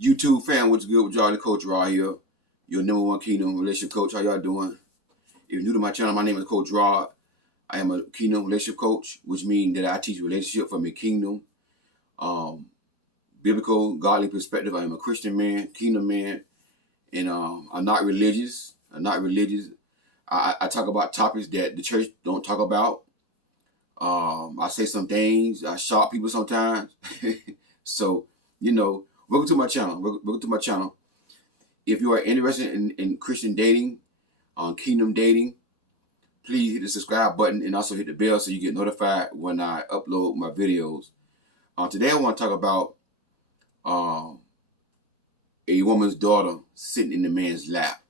YouTube fan, what's good with y'all? The Coach Raw here, your #1 Kingdom relationship coach. How y'all doing? If you're new to my channel, my name is Coach Raw. I am a Kingdom relationship coach, which means that I teach relationship from a kingdom, um, biblical, godly perspective. I am a Christian man, kingdom man, and I'm not religious. I'm not religious. I talk about topics that the church don't talk about. I say some things. I shock people sometimes. So, welcome to my channel. Welcome to my channel. If you are interested in Christian dating, on kingdom dating, please hit the subscribe button and also hit the bell so you get notified when I upload my videos. Today I want to talk about a woman's daughter sitting in the man's lap,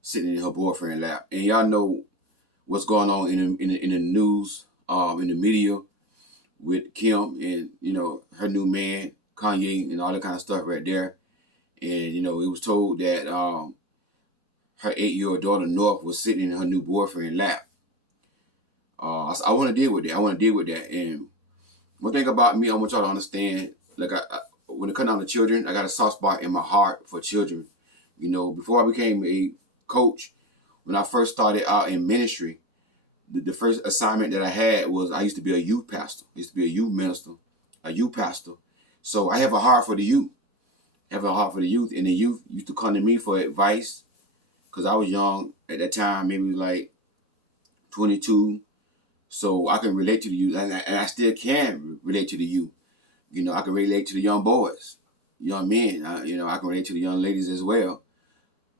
sitting in her boyfriend's lap. And y'all know what's going on in the news, in the media with Kim and, her new man, Kanye, and all that kind of stuff right there. And, it was told that her 8-year-old daughter, North, was sitting in her new boyfriend's lap. I want to deal with that. I want to deal with that. And one thing about me, I want y'all to understand, like, when it comes down to children, I got a soft spot in my heart for children. Before I became a coach, when I first started out in ministry, the first assignment that I had was I used to be a youth pastor. I used to be a youth minister, a youth pastor. So I have a heart for the youth. I have a heart for the youth. And the youth used to come to me for advice because I was young at that time, maybe like 22. So I can relate to the youth, and I still can relate to the youth. I can relate to the young boys, young men. I can relate to the young ladies as well.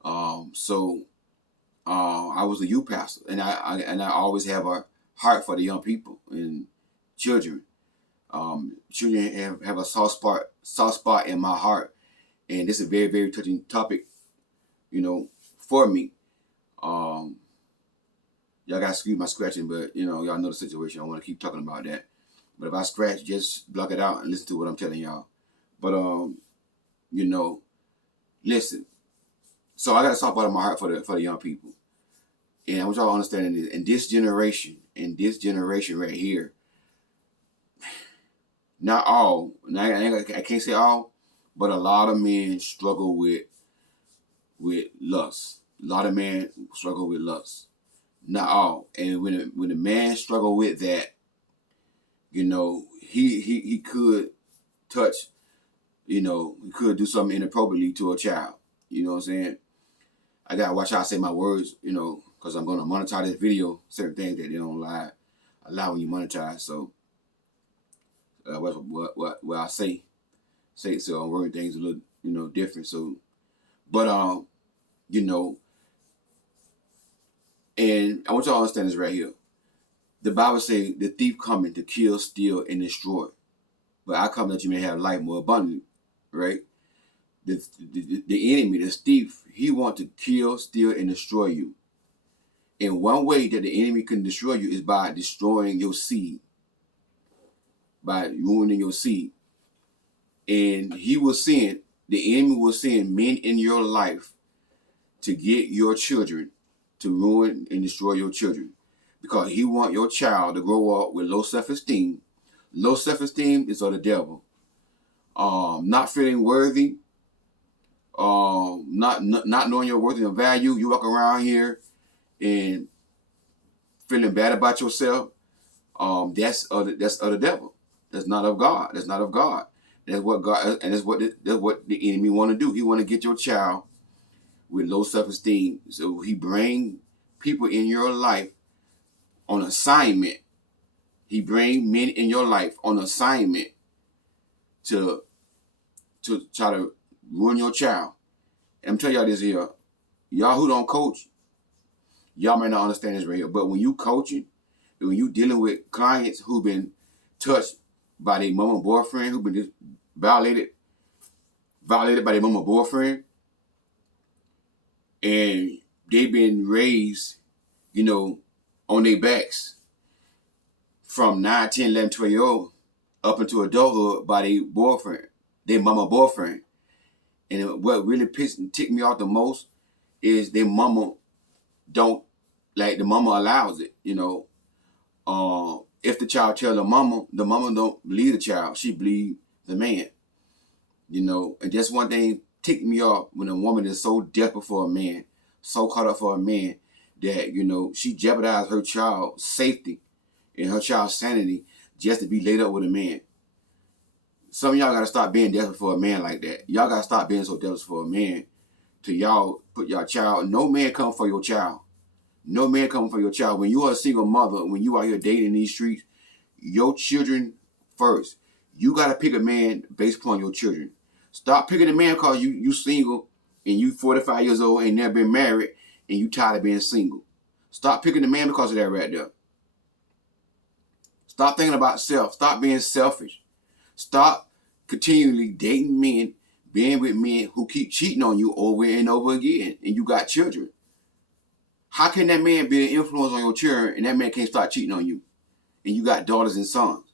I was a youth pastor, and I always have a heart for the young people and children. Children have a soft spot in my heart, and this is a very, very touching topic, for me. Y'all gotta excuse my scratching, but y'all know the situation. I want to keep talking about that. But if I scratch, just block it out and listen to what I'm telling y'all. But listen. So I got a soft spot in my heart for the young people. And I want y'all to understand this. In this generation right here, not all, I can't say all, but a lot of men struggle with lust. A lot of men struggle with lust. Not all. And when a man struggle with that, he could touch, he could do something inappropriately to a child. You know what I'm saying? I gotta watch how I say my words, because I'm gonna monetize this video. Certain things that they don't allow when you monetize. So what I say so I'm wording things a little, different. So, but and I want y'all to understand this right here. The Bible says the thief coming to kill, steal, and destroy. But I come that you may have life more abundantly, right? The enemy, the thief, he want to kill, steal, and destroy you. And one way that the enemy can destroy you is by destroying your seed, by ruining your seed. And the enemy will send men in your life to get your children, to ruin and destroy your children. Because he want your child to grow up with low self-esteem. Low self-esteem is of the devil. Not feeling worthy. Not knowing your worth and value. You walk around here and feeling bad about yourself. That's of the devil. That's not of God. That's not of God. That's what God, and that's what the enemy want to do. He want to get your child with low self-esteem. So he bring people in your life on assignment. He bring men in your life on assignment to try to ruin your child. And I'm telling y'all this here. Y'all who don't coach, y'all may not understand this right here. But when you coaching, and when you dealing with clients who've been touched by their mama and boyfriend, who've been violated by their mama and boyfriend, and they've been raised, on their backs from 9, 10, 11, 12-year-old up into adulthood by their boyfriend, their mama boyfriend. And what really ticked me off the most is their mama don't, like, the mama allows it, If the child tell the mama don't believe the child, she believe the man. And that's one thing ticked me off when a woman is so desperate for a man, so caught up for a man that, she jeopardized her child's safety and her child's sanity just to be laid up with a man. Some of y'all got to stop being desperate for a man like that. Y'all got to stop being so desperate for a man to y'all put your child. No man come for your child. No man come for your child. When you are a single mother, when you out here dating these streets, your children first. You got to pick a man based upon your children. Stop picking a man because you single and you 45 years old and never been married and you tired of being single. Stop picking a man because of that right there. Stop thinking about self. Stop being selfish. Stop continually dating men, being with men who keep cheating on you over and over again, and you got children. How can that man be an influence on your children and that man can't start cheating on you? And you got daughters and sons.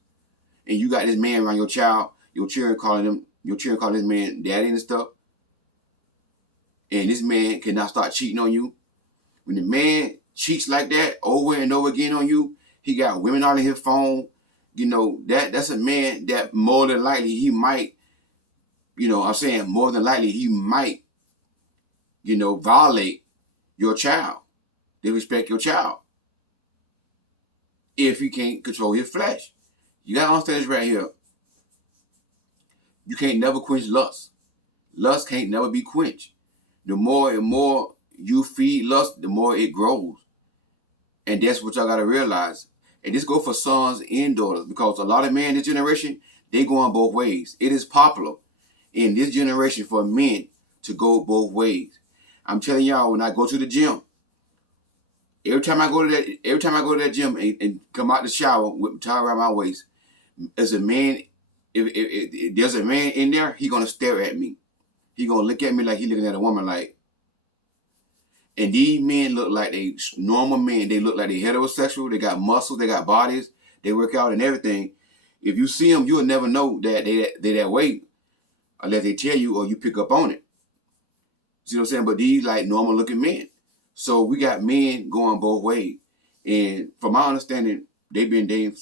And you got this man around your children calling this man daddy and stuff. And this man cannot start cheating on you. When the man cheats like that over and over again on you, he got women on his phone. That's a man that more than likely he might, more than likely he might, violate your child. They respect your child. If he can't control his flesh. You got to understand this right here. You can't never quench lust. Lust can't never be quenched. The more and more you feed lust, the more it grows. And that's what y'all got to realize. And this go for sons and daughters, because a lot of men in this generation, they going both ways. It is popular in this generation for men to go both ways. I'm telling y'all, when I go to the gym, every time I go to that gym and come out the shower with a towel around my waist, as a man, if there's a man in there, he gonna stare at me. He gonna look at me like he looking at a woman like. And these men look like they normal men. They look like they heterosexual. They got muscles. They got bodies. They work out and everything. If you see them, you'll never know that they that way unless they tell you or you pick up on it. See what I'm saying? But these like normal looking men. So we got men going both ways. And from my understanding, they've been dating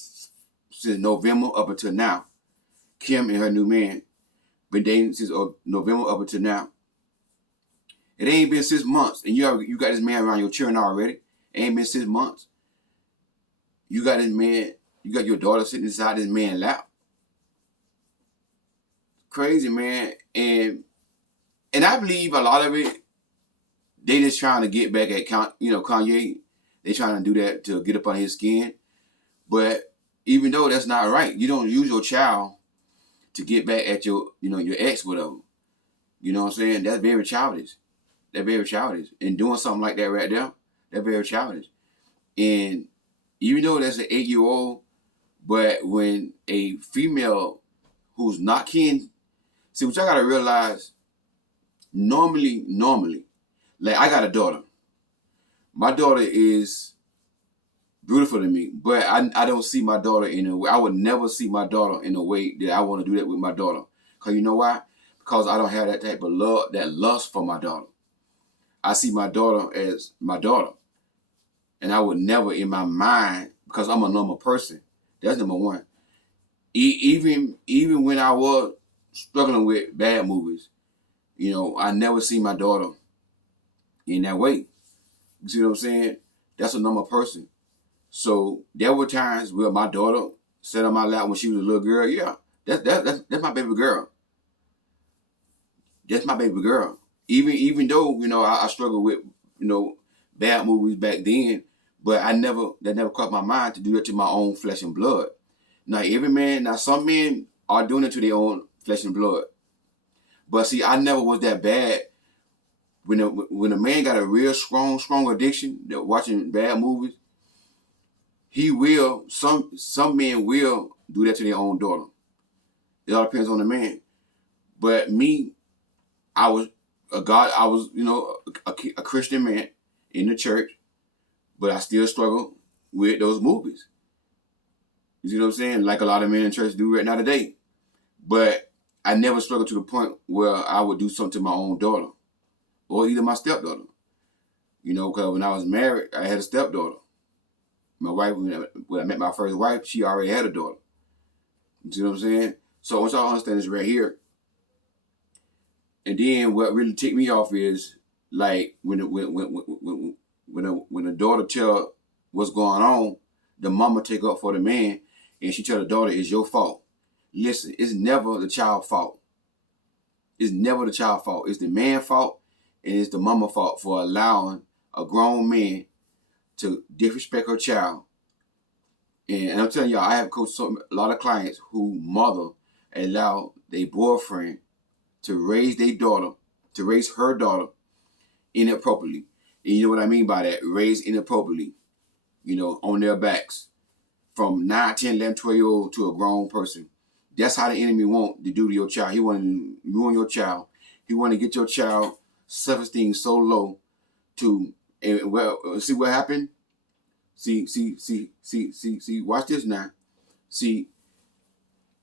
since November up until now. Kim and her new man been dating since November up until now. It ain't been 6 months, and you got this man around your children already. It ain't been 6 months. You got this man, you got your daughter sitting inside this man's lap. Crazy, man. And I believe a lot of it, they just trying to get back at Kanye. They trying to do that to get up on his skin. But even though that's not right, you don't use your child to get back at your ex, whatever. You know what I'm saying? That's very childish. That's very childish. And doing something like that right there, that's very childish. And even though that's an 8-year-old, but when a female who's not kin, see, what y'all gotta realize, normally, like I got a daughter. My daughter is beautiful to me, but I don't see my daughter in a way. I would never see my daughter in a way that I want to do that with my daughter. Because you know why? Because I don't have that type of love, that lust for my daughter. I see my daughter as my daughter. And I would never in my mind, because I'm a normal person. That's number one. Even when I was struggling with bad movies, I never see my daughter in that way. You see what I'm saying? That's a normal person. So there were times where my daughter sat on my lap when she was a little girl. Yeah, that's my baby girl. That's my baby girl. Even though I struggled with bad movies back then, but that never crossed my mind to do that to my own flesh and blood. Now some men are doing it to their own flesh and blood, but see, I never was that bad. When a man got a real strong addiction to watching bad movies, he will. Some men will do that to their own daughter. It all depends on the man. But me, I was a Christian man in the church, but I still struggle with those movies. You see what I'm saying? Like a lot of men in church do right now today. But I never struggled to the point where I would do something to my own daughter or either my stepdaughter. Because when I was married, I had a stepdaughter. My wife, when I met my first wife, she already had a daughter. You see what I'm saying? So once y'all understand this right here, And then what really ticked me off is like when the daughter tell what's going on, the mama take up for the man, and she tell the daughter, "It's your fault." Listen, it's never the child's fault. It's never the child's fault. It's the man's fault, and it's the mama's fault for allowing a grown man to disrespect her child. And I'm telling y'all, I have coached a lot of clients who mother allow their boyfriend to raise their daughter, to raise her daughter inappropriately. And you know what I mean by that? Raised inappropriately, on their backs. From 9, 10, 11, 12-year-old to a grown person. That's how the enemy want to do to your child. He want to ruin your child. He want to get your child self-esteem so low to, and well, see what happened? See, watch this now. See,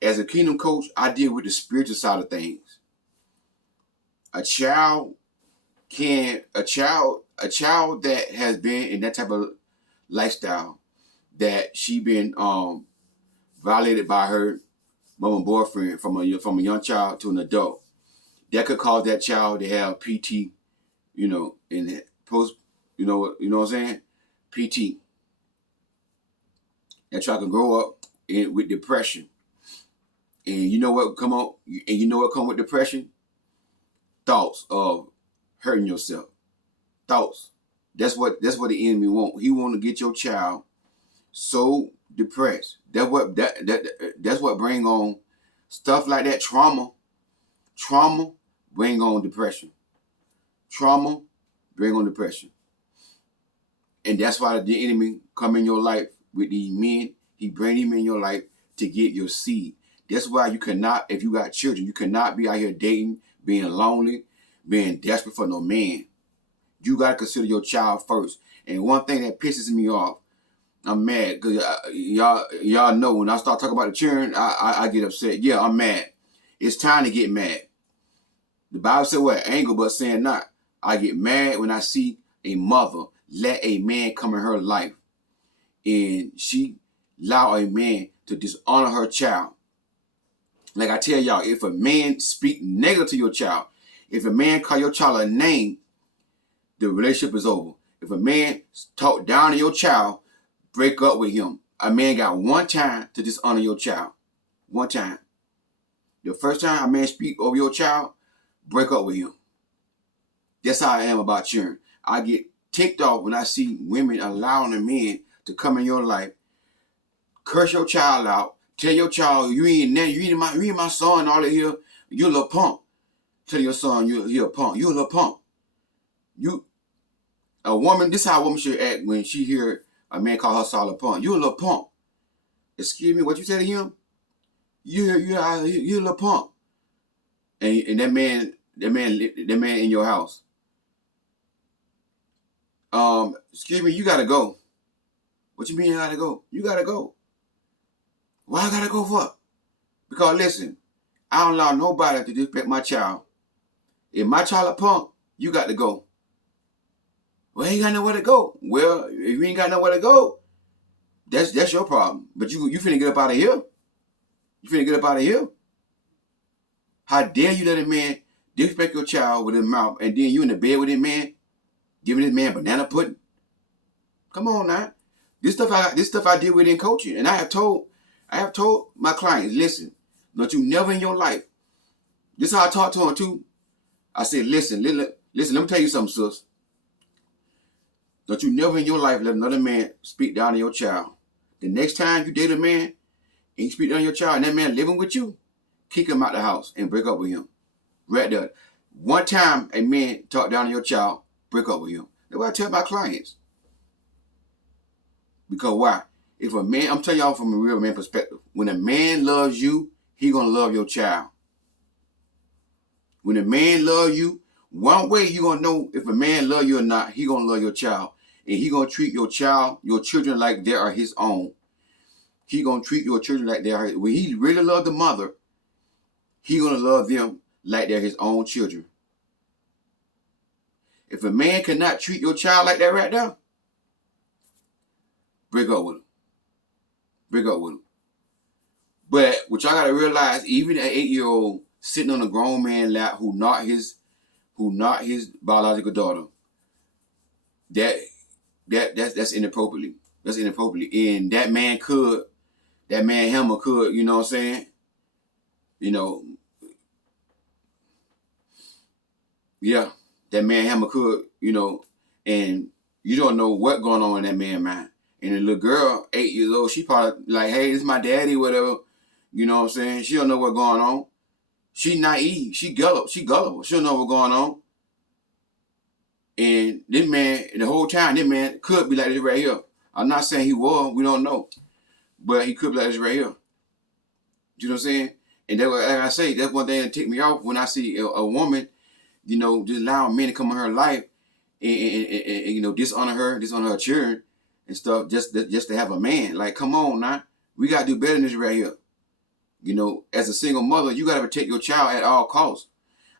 as a kingdom coach, I deal with the spiritual side of things. A child that has been in that type of lifestyle, that she been violated by her mom and boyfriend from a young child to an adult, that could cause that child to have PT, in post, you know what I'm saying? PT. That child can grow up with depression. And you know what come with depression? Thoughts of hurting yourself. Thoughts. That's what the enemy want. He want to get your child so depressed. That's what bring on stuff like that. Trauma bring on depression. Trauma bring on depression. And that's why the enemy come in your life with these men. He bring them in your life to get your seed. That's why you cannot, if you got children, you cannot be out here dating, being lonely, being desperate for no man. You got to consider your child first. And one thing that pisses me off, I'm mad because y'all know when I start talking about the children, I get upset. Yeah, I'm mad. It's time to get mad. The Bible said what? Anger, but sin not. I get mad when I see a mother let a man come in her life and she allow a man to dishonor her child. Like I tell y'all, if a man speak negative to your child, if a man call your child a name, the relationship is over. If a man talk down to your child, break up with him. A man got one time to dishonor your child. One time. The first time a man speak over your child, break up with him. That's how I am about children. I get ticked off when I see women allowing a man to come in your life, curse your child out, tell your child you ain't my son, all that here, you a little punk. Tell your son you a punk. You a little punk. A woman, this is how a woman should act when she hear a man call her son a punk. You a little punk. Excuse me, what you say to him? You a little punk. And that man in your house. Excuse me, you gotta go. What you mean you gotta go? You gotta go. Why I gotta go for? Because listen, I don't allow nobody to disrespect my child. If my child a punk, you got to go. Well, he ain't got nowhere to go. Well, if you ain't got nowhere to go, that's your problem. But you finna get up out of here. You finna get up out of here. How dare you let a man disrespect your child with his mouth, and then you in the bed with his man, giving this man banana pudding? Come on now. This stuff I deal with in coaching, and I have told my clients, listen, don't you never in your life. This is how I talk to them too. I said, listen, let me tell you something, sis. Don't you never in your life let another man speak down to your child. The next time you date a man and he speak down to your child and that man living with you, kick him out the house and break up with him. Right there. One time a man talk down to your child, break up with him. That's what I tell my clients. Because why? If a man, I'm telling y'all from a real man perspective, when a man loves you, he gonna love your child. When a man love you, one way you gonna know if a man love you or not, he gonna love your child. And he gonna treat your children like they are his own. He gonna treat your children like they are his. When he really love the mother, he gonna love them like they're his own children. If a man cannot treat your child like that right now, break up with him. Break up with him. But what y'all gotta realize, even an 8-year-old, sitting on a grown man lap who not his biological daughter. That's inappropriately. That's inappropriately. And that man Hammer could, you know what I'm saying? You know, yeah, that man Hammer could, you know, and you don't know what going on in that man's mind. And the little girl, 8 years old, she probably like, hey, this is my daddy, whatever. You know what I'm saying? She don't know what's going on. She naive. She gullible. She don't know what's going on. And this man, the whole time, this man could be like this right here. I'm not saying he was. We don't know. But he could be like this right here. You know what I'm saying? And that, like I say, that's one thing that take me off when I see a woman, you know, just allow men to come in her life and you know, dishonor her children and stuff just to have a man. Like, come on now. We got to do better than this right here. You know, as a single mother, you got to protect your child at all costs.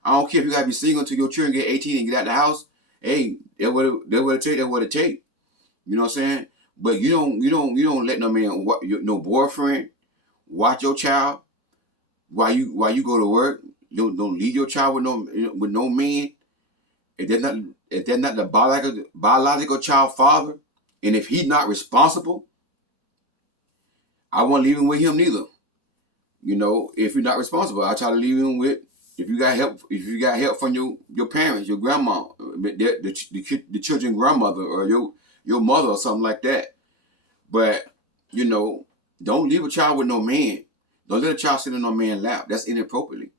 I don't care if you got to be single until your children get 18 and get out the house. Hey, that's what it take. That's what it take. You know what I'm saying? But you don't let no man, no boyfriend, watch your child while you go to work. You don't leave your child with no man. If they're not the biological child father, and if he's not responsible, I won't leave him with him neither. You know, if you're not responsible, I try to leave him with. If you got help from your parents, your grandma, the children's grandmother, or your mother or something like that. But, you know, don't leave a child with no man. Don't let a child sit in no man's lap. That's inappropriate.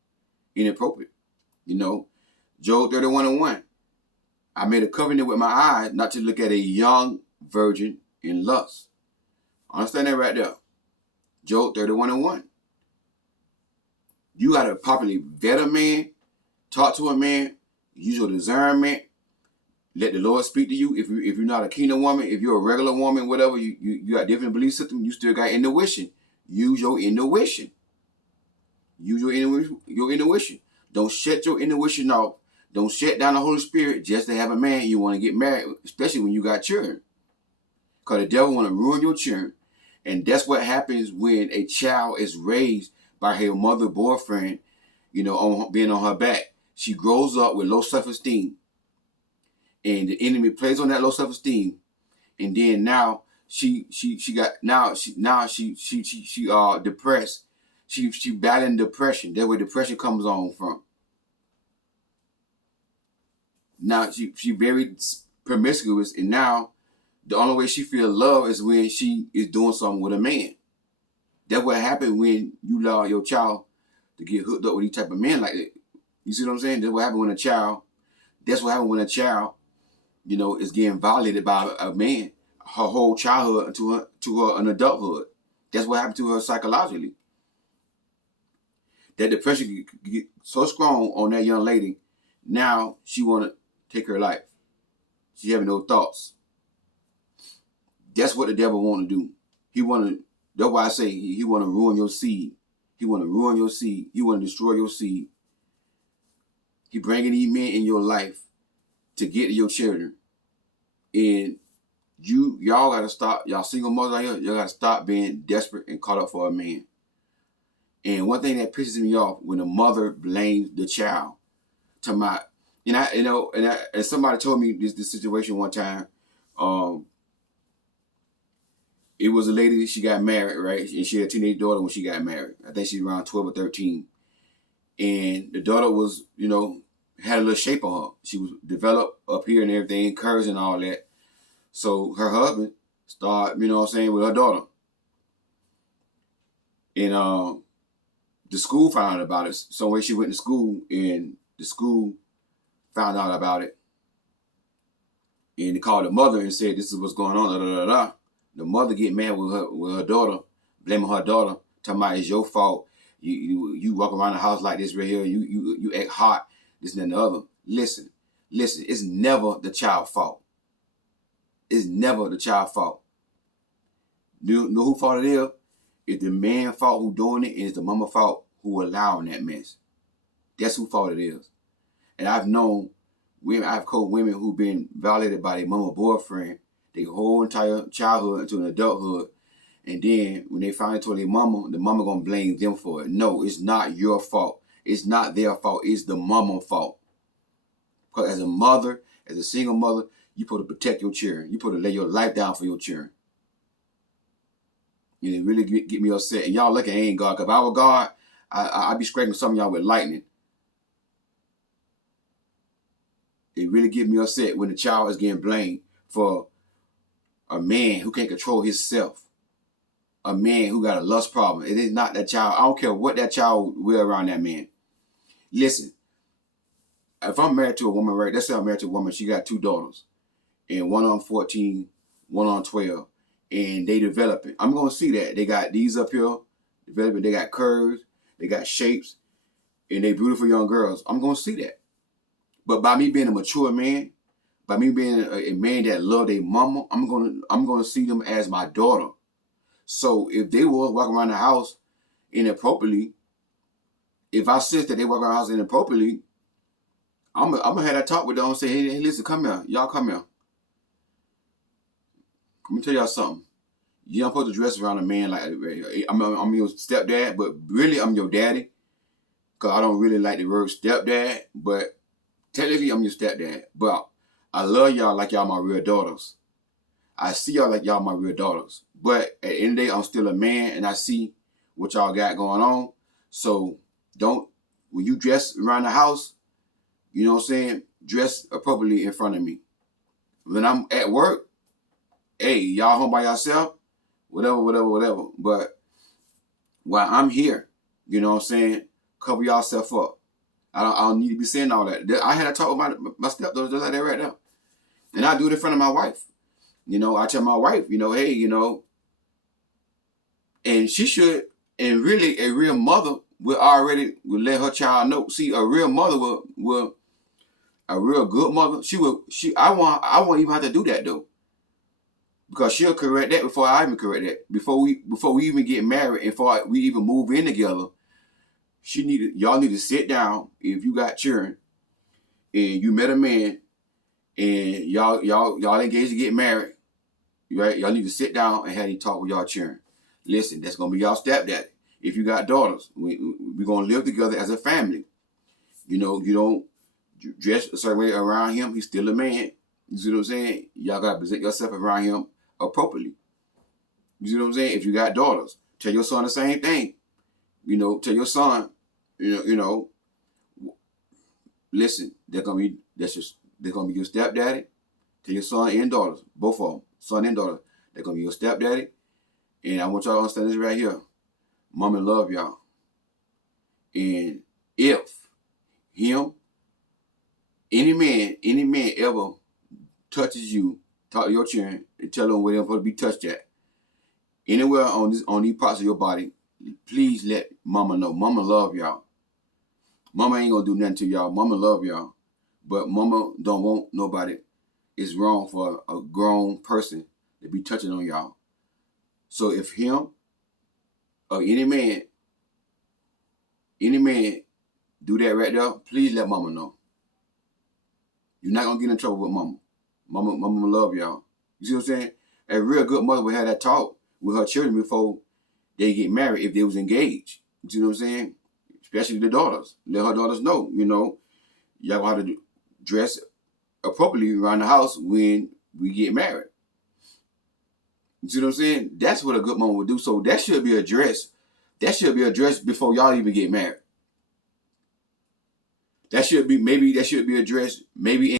You know, Job 31:1. I made a covenant with my eyes not to look at a young virgin in lust. Understand that right there. Job 31:1. You got to properly vet a man, talk to a man, use your discernment, let the Lord speak to you. If you're not a kingdom woman, if you're a regular woman, whatever, you got different belief system, you still got intuition. Use your intuition. Use your intuition. Don't shut your intuition off. Don't shut down the Holy Spirit just to have a man you want to get married, especially when you got children. Because the devil want to ruin your children. And that's what happens when a child is raised by her mother boyfriend, you know, being on her back. She grows up with low self-esteem. And the enemy plays on that low self-esteem. And then now she depressed. She battling depression. That's where depression comes on from. Now she very promiscuous, and now the only way she feel love is when she is doing something with a man. That's what happened when you allow your child to get hooked up with these type of men like that. You see what I'm saying? That's what happened when a child, you know, is getting violated by a man her whole childhood to her an adulthood. That's what happened to her psychologically. That depression get so strong on that young lady. Now she want to take her life. She having no thoughts. That's what the devil want to do. He want to. That's why I say he want to ruin your seed. He want to ruin your seed. He want to destroy your seed. He bringing these men in your life to get to your children. And y'all got to stop. Y'all single mothers out here, y'all got to stop being desperate and caught up for a man. And one thing that pisses me off when a mother blames the child to my, and somebody told me this situation one time. It was a lady, she got married, right? And she had a teenage daughter when she got married. I think she's around 12 or 13. And the daughter was, you know, had a little shape on her. She was developed up here and everything, curves and all that. So her husband started, you know what I'm saying, with her daughter. And the school found out about it. Some way she went to school, and the school found out about it. And they called the mother and said, this is what's going on, da da da da. The mother get mad with her daughter, blaming her daughter, talking about it's your fault. You walk around the house like this right here. You act hot, this and the other. Listen. It's never the child's fault. It's never the child's fault. You know who fault it is? It's the man fault who doing it, and it's the mama fault who allowing that mess. That's who fault it is. And I've known women, I've coached women who've been violated by their mama boyfriend their whole entire childhood into an adulthood. And then when they finally told their mama, the mama gonna blame them for it. No, it's not your fault. It's not their fault. It's the mama's fault. Because as a mother, as a single mother, you supposed to protect your children. You supposed to lay your life down for your children. And it really get me upset. And y'all lucky I ain't God. Because if I were God, I'd be scraping some of y'all with lightning. It really get me upset when the child is getting blamed for a man who can't control himself. A man who got a lust problem. It is not that child. I don't care what that child will around that man. Listen, if I'm married to a woman, right? Let's say I'm married to a woman. She got 2 daughters. And one on 14, one on 12. And they developing. I'm going to see that. They got these up here developing. They got curves. They got shapes. And they beautiful young girls. I'm going to see that. But by me being a mature man, by me being a man that love their mama, I'm gonna see them as my daughter. So if they was walking around the house inappropriately, if I sense that they walk around the house inappropriately, I'm gonna have that talk with them and say, hey, listen, come here. Y'all come here. Let me tell y'all something. You don't supposed to dress around a man like I'm your stepdad, but really I'm your daddy. Because I don't really like the word stepdad, but technically I'm your stepdad. But I love y'all like y'all my real daughters. I see y'all like y'all my real daughters. But at the end of the day, I'm still a man and I see what y'all got going on. So when you dress around the house, you know what I'm saying, dress appropriately in front of me. When I'm at work, hey, y'all home by yourself, whatever. But while I'm here, you know what I'm saying, cover yourself up. I don't need to be saying all that. I had a talk with my stepdaughter just like that right now. And I do it in front of my wife. You know, I tell my wife, you know, hey, you know, and she should, and really a real mother will let her child know. See, a real mother will a real good mother, I won't even have to do that though. Because she'll correct that before I even correct that. Before we even get married and before we even move in together, y'all need to sit down if you got children and you met a man and y'all engaged to get married, right? Y'all need to sit down and have a talk with y'all children. Listen, that's gonna be y'all stepdaddy. If you got daughters, we're gonna live together as a family. You know, you don't dress a certain way around him. He's still a man. You see what I'm saying? Y'all gotta present yourself around him appropriately. You see what I'm saying? If you got daughters, tell your son the same thing. You know, tell your son, you know, listen, they're gonna be your stepdaddy. Tell your son and daughters, both of them, son and daughter, they're gonna be your stepdaddy. And I want y'all to understand this right here. Mama love y'all. And if any man ever touches you, talk to your children and tell them where they're supposed to be touched at, anywhere on these parts of your body, please let mama know. Mama love y'all. Mama ain't gonna do nothing to y'all. Mama love y'all. But mama don't want nobody. It's wrong for a grown person to be touching on y'all. So if him or any man do that right there, please let mama know. You're not gonna get in trouble with mama. Mama love y'all. You see what I'm saying? A real good mother would have that talk with her children before they get married if they was engaged. You see what I'm saying? Especially the daughters. Let her daughters know, you know, y'all gonna have to dress appropriately around the house when we get married. You see what I'm saying? That's what a good mama would do. So that should be addressed. That should be addressed before y'all even get married. That should be addressed maybe